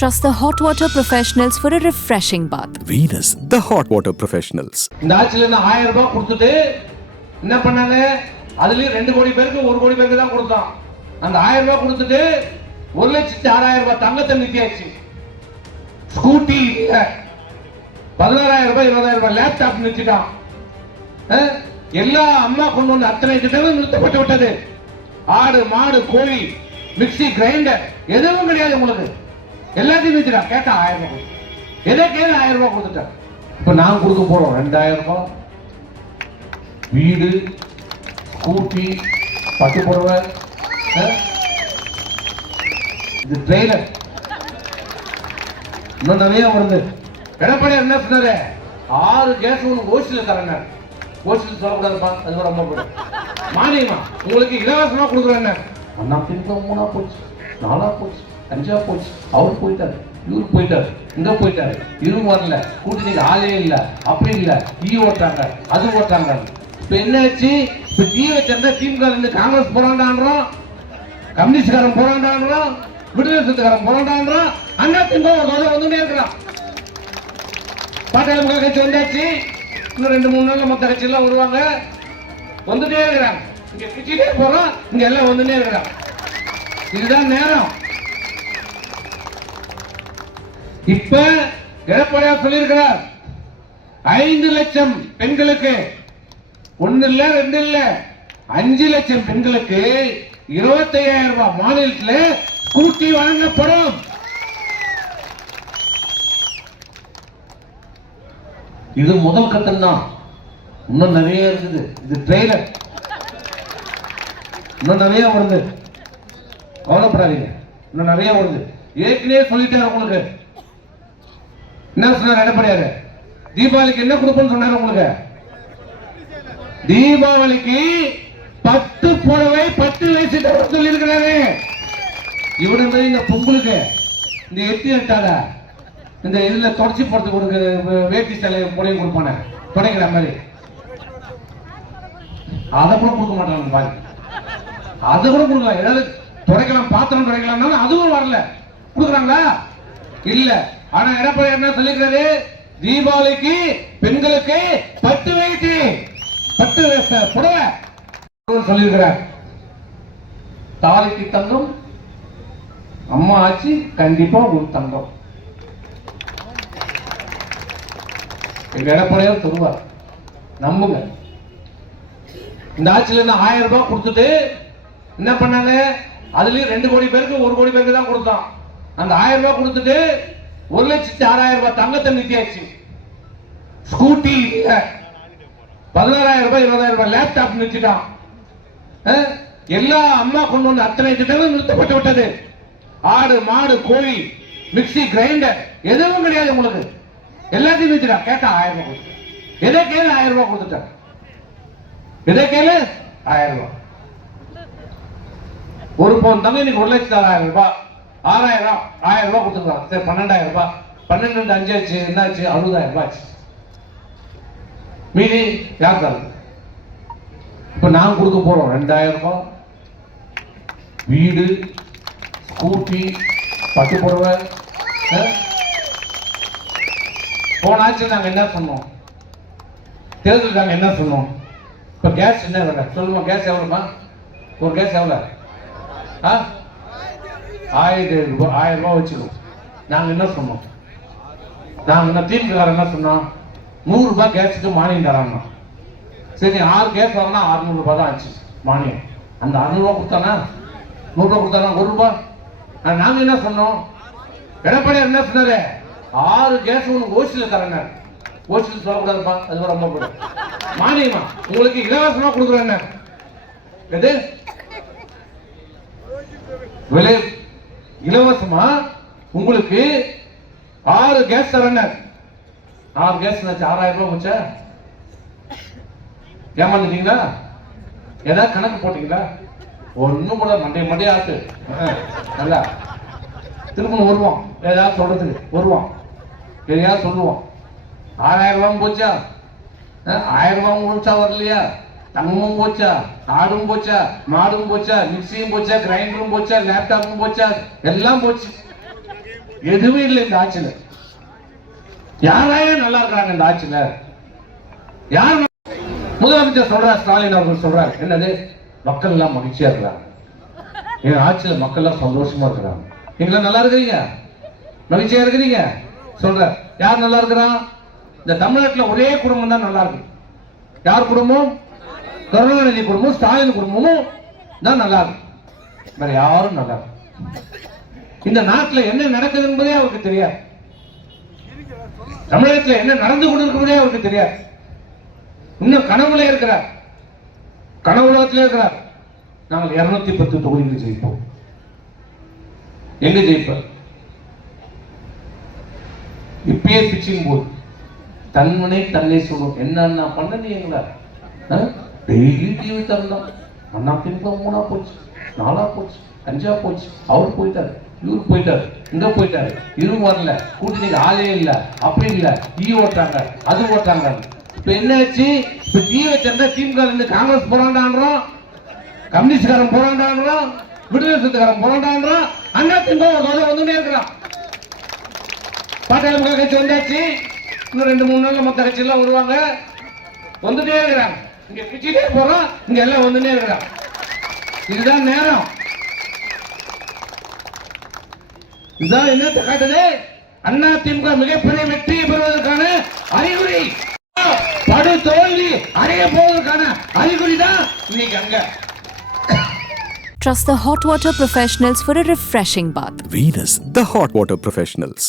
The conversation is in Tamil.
Trust the hot water professionals for a refreshing bath. Venus, the hot water professionals. இந்த ஆட்சியில் 1000 ரூபாய் கொடுத்துட்டு என்ன பண்ணாங்க? அதுலயும் 2 கோடி பேருக்கு 1 கோடி பேருக்கு தான் கொடுத்தான். அந்த 1000 ரூபாய் கொடுத்துட்டு 1,06,000 ரூபாய் தங்கத்தை நித்தியாச்சு. ஸ்கூட்டி இல்ல, 16,000 ரூபாய் 20,000 ரூபாய் லேப்டாப் நிறுத்திட்டான். எல்லா அம்மா கொண்டு வந்த அத்தனை திட்டங்களும் நிறுத்தப்பட்டு விட்டது. ஆடு மாடு கோழி மிக்சி கிரைண்டர் எதுவும் கிடையாது. உங்களுக்கு எல்லாத்தையும் நிறுத்திட்டான். கேட்டா 1000 ரூபாய், எதை கேள்வி 1000 ரூபாய் கொடுத்துட்டான். இப்ப நான் கொடுக்க போறோம் 2000 ரூபாய். வீடு, ஸ்கூட்டி, பட்டு புடவை, இது ட்ரெய்லர் இன்னும் நிறைய வருது. எடப்பாடி என்ன சொன்னாரு? 6 கேஸ் உங்களுக்கு ஓசில தரேன். ஓசில சொல்லக்கூடாதுப்பா, அது ரொம்ப போடும். மானியமா உங்களுக்கு இலவசமா கொடுக்குறேன். அண்ணா திங்க 3 போச்சு, 4 போச்சு, 5 போச்சு. அவரு போயிட்டாரு, இவரு போயிட்டாரு, இங்க போயிட்டாரு, இவரு வரல, கூட்டணிக்கு ஆளே இல்ல, அப்படி இல்ல, ஈ ஓட்டாங்க அது ஓட்டாங்க. இப்ப என்னாச்சு? இப்ப தீ வச்சிருந்தா திமுக இருந்து காங்கிரஸ் போராண்டான்றோம், கம்யூனிஸ்ட்காரன் போராண்டான்றோம், விடுதலை சிறுத்தைக்காரன் போராண்டான்றோம். அண்ணா திமுக ஒரு வந்துட்டே இருக்கிறான். பாட்டாளி மக்கள் கட்சி வந்தாச்சு, இன்னும் 2-3 நாள்ல மொத்த கட்சி எல்லாம் வருவாங்க. வந்துட்டே இருக்கிறாங்க. இங்க கிச்சிட்டே போறோம், இங்க எல்லாம் வந்துட்டே இருக்கிறாங்க. இதுதான் நேரம். இப்ப எடப்பாடியார் சொல்லியிருக்கிறார், 5 லட்சம் பெண்களுக்கு, 1 இல்ல 2 இல்ல 5 லட்சம் பெண்களுக்கு 25,000 ரூபாய் மாநிலத்தில் ஸ்கூட்டி வழங்கப்படும். இது முதல் கட்டம் தான். இன்னும் நிறைய இருக்குது. இது ட்ரெய்லர், இன்னும் நிறைய வருது. கவலைப்படாதீங்க, இன்னும் நிறைய வருது. ஏற்கனவே சொல்லிட்டாரு உங்களுக்கு. என்ன சொன்னார் எடப்பாடியாரு? தீபாவளிக்கு என்ன கொடுப்போம்னு சொன்னாரு உங்களுக்கு? தீபாவளிக்கு 10 புடவை 10 வயசு சொல்லி இருக்கிறாரு. இவரு இந்த பொங்கலுக்கு இந்த 8 இந்த இதுல தொடச்சி போறதுக்கு கொடுக்க வேட்டி சிலை புடவை கொடுப்பானே, துடைக்கிற மாதிரி, அதை கூட கொடுக்க மாட்டாங்க பாரு. அதை கூட கொடுக்கலாம். ஏதாவது துடைக்கலாம், பாத்திரம் துடைக்கலாம், அதுவும் வரல. கொடுக்குறாங்களா? இல்ல. ஆனா எடப்பாடி என்ன சொல்லிக்கிறாரு? தீபாவளிக்கு பெண்களுக்கு 10 வேட்டி 10 புடவை சொல்லியிருக்கிறார். தாலிக்கு தங்கம், அம்மா ஆச்சு கண்டிப்பா ஒரு தங்கம். எங்க எடப்பாடியார் தருவார், நம்புங்க. இந்த ஆட்சியில 1000 ரூபாய் கொடுத்துட்டு என்ன பண்ணாங்க? அதுலயும் 2 கோடி பேருக்கு 1 கோடி பேருக்கு தான் கொடுத்தான். அந்த 1000 ரூபாய் கொடுத்துட்டு 1,06,000 ரூபாய் தங்கத்தை நித்தியாச்சு. ஸ்கூட்டி இல்ல, 16,000 ரூபாய் 20,000 ரூபாய் லேப்டாப் நிறுத்திட்டான். எல்லா அம்மா கொண்டு வந்த அத்தனை திட்டங்களும் நிறுத்தப்பட்டு விட்டது. ஆடு மாடு கோழி மிக்சி கிரைண்டர் எதுவும் கிடையாது. உங்களுக்கு எல்லாத்தையும் நிறுத்திட்டான். கேட்டா 1000 ரூபாய் கொடுத்து, எதை கேளு 1000 ரூபாய் கொடுத்துட்டான். எதை கேளு 1000 ரூபாய். ஒரு பவுன் தங்க இன்னைக்கு 1,06,000 ரூபாய். 6,000 1000 ரூபாய் கொடுத்துருக்காங்க. சரி 12,000 ரூபாய். 12 5 ஆச்சு, என்னாச்சு? 60,000 ரூபாய் ஆச்சு. மீதி யார் தான்? இப்ப நான் கொடுக்க போறோம் 2000 ரூபாய். வீடு, ஸ்கூட்டி, பட்டு புடவை. போனாச்சு நாங்க என்ன சொன்னோம்? தேர்தல் நாங்க என்ன சொன்னோம்? இப்ப கேஸ் என்ன விலை சொல்லுமா? கேஸ் எவ்வளவுமா? ஒரு கேஸ் எவ்வளவு? 1000 ரூபாய் வச்சுக்கோம். நாங்க என்ன சொன்னோம்? நாங்க என்ன திமுக என்ன சொன்னோம்? 100 ரூபாய் கேஸுக்கு மானியம் தராங்க. சரி 6 கேஸ் வரனா 600 ரூபாய் தான் ஆச்சு மானியம். அந்த 600 ரூபாய் கொடுத்தானா? 100 ரூபாய் கொடுத்தானா? 1 ரூபாய். நாங்க என்ன சொன்னோம்? எடப்பாடியார் என்ன சொன்னாரு? 6 கேஸ் உங்களுக்கு ஓசில தரேன். ஓசில சொல்லக்கூடாதுப்பா, அது ரொம்ப போடும். மானியமா உங்களுக்கு இலவசமா கொடுக்குறேன். எது விலை இலவசமா உங்களுக்கு 6 கேஸ் தரேன். 6 கேஸ் 6,000 ரூபாய் போச்சா? ஏமாந்துட்டீங்களா? ஏதாவது கணக்கு போட்டீங்களா? ஒண்ணும் கூட மண்டைய ஆட்டு. நல்லா திரும்ப வருவோம், ஏதாவது சொல்றதுக்கு வருவோம், எதையாவது சொல்லுவோம். 6,000 ரூபாய் போச்சா? 1000 ரூபாய் முடிச்சா வரலையா? தங்கமும் போச்சா, ஆடும் போச்சா, மாடும் போச்சா, மிக்சியும் போச்சா, கிரைண்டரும் போச்சா, லேப்டாப்பும் போச்சா, எல்லாம் போச்சு. எதுவுமே இல்லை இந்த ஆட்சியில. யாராயும் நல்லா இருக்காங்க இந்த ஆட்சியில? யார்? முதலமைச்சர் சொல்றார், ஸ்டாலின் அவர்கள் சொல்றாரு, என்னது, மக்கள் எல்லாம் மகிழ்ச்சியா இருக்கிறாங்க, என் ஆட்சியில மக்கள் எல்லாம் சந்தோஷமா இருக்கிறாங்க. நீங்க நல்லா இருக்கிறீங்க, மகிழ்ச்சியா இருக்கிறீங்க சொல்ற. யார் நல்லா இருக்கிறான்? இந்த தமிழ்நாட்டுல ஒரே குடும்பம் தான் நல்லா இருக்கு. யார் குடும்பம்? கருணாநிதி குடும்பம், ஸ்டாலின் குடும்பமும் தான் நல்லா இருக்கு. வேற யாரும் நல்லா இருக்கு. இந்த நாட்டுல என்ன நடக்குது என்பதே அவருக்கு தெரியாது. தமிழகத்துல என்ன நடந்து கொண்டிருக்கிறதே அவருக்கு தெரியாது. இன்னும் கனவுல இருக்கிறார், கனவுலகத்தில் இருக்கிறார். நாங்கள் 210 தொகுதிகள் ஜெயிப்போம். எங்க ஜெயிப்போம்? இப்பயே பிச்சிங் போது தன்மனை தன்னை சொல்லும். என்ன பண்ண நீங்களா? டெய்லி டிவி தரலாம். அண்ணா திமுக 3ஆ போச்சு, 4ஆ போச்சு, 5ஆ போச்சு. அவர் போயிட்டாரு, இவரு போயிட்டாரு, இங்க போயிட்டாரு, இவரு வரல, கூட்டணிக்கு ஆளே இல்ல, அப்படி இல்ல, ஓட்டாங்க, அது ஓட்டாங்க. இப்ப என்னாச்சு? இப்ப டீ வச்சிருந்தா திமுக இருந்து காங்கிரஸ் போராண்டான்றோம், கம்யூனிஸ்ட்காரன் போராண்டான்றோம், விடுதலை சிறுத்தைக்காரன் போராண்டான்றோம், அண்ணா திமுக ஒரு வந்துட்டே இருக்கிறான். பாட்டாளி மக்கள் கட்சி வந்தாச்சு, இன்னும் 2-3 நாள்ல மொத்த கட்சி எல்லாம் வருவாங்க, வந்துட்டே இருக்கிறாங்க. இங்க பிச்சுட்டே போறோம், இங்க எல்லாம் வந்துட்டே இருக்கிறாங்க. இதுதான் நேரம். இதுதான் என்னத்தை காட்டுது? அண்ணா திமுக மிகப்பெரிய வெற்றியை பெறுவதற்கான அறிகுறி, படு தோல்வி அடைய போவதற்கான அறிகுறி தான் இன்னைக்கு அங்க. Trust the hot water professionals for a refreshing bath. Venus, the hot water professionals.